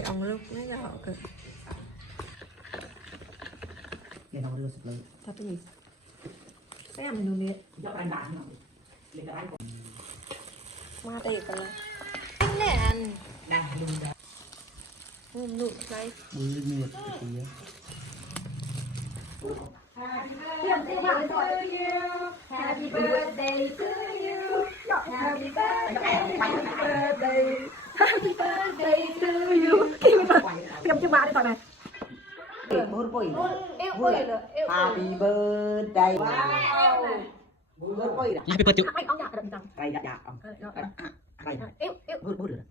ông lúc nó gạo cực để nó đưa sụp lên thật cái gì cái làm mình nè cho anh bạn không để cái anh ma tì cả là anh nè anh đang luôn đó hôm nụ đây bự nhiều cái gì á Happy birthday to you. Happy birthday. Happy birthday to you. Kiếm cho bà đi coi này. bự bự Yêu ơi là yêu. happy birthday bự bự đó happy birthday Anh ông nhạc được rằng. đây dạ ông đây Yêu yêu.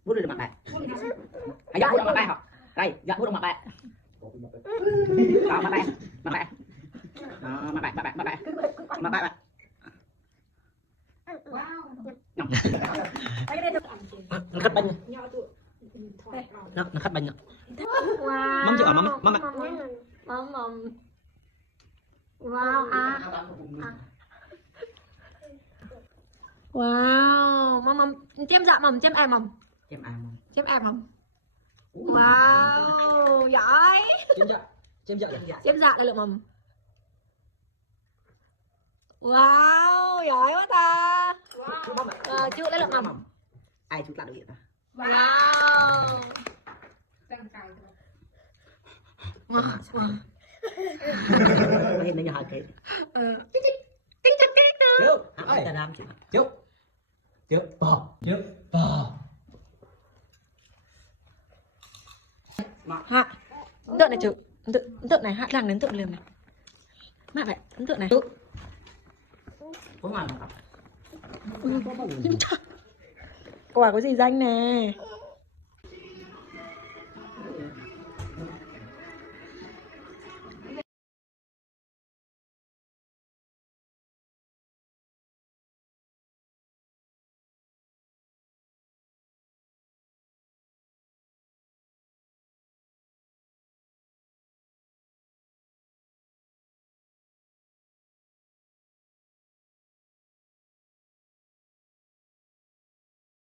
bự được mặt này dạ bự mặt này học đây dạ bự mặt này đó mặt này mặt này mặt này nó khát bánh nó khát bánh mắm chưa ở mắm Wow wow mầm chém dạ mầm chém em mầm chém em mầm wow giỏi chém dạ đây là mầm wow giỏi quá ta chưa đây là mầm ai chụp lại được ta wow em nó nhỏ cái ơi ta nam chụp bò hạ ấn tượng này chữ ấn tượng này hạ làm ấn tượng liền này mẹ vậy ấn tượng này có ngon không quả có gì danh nè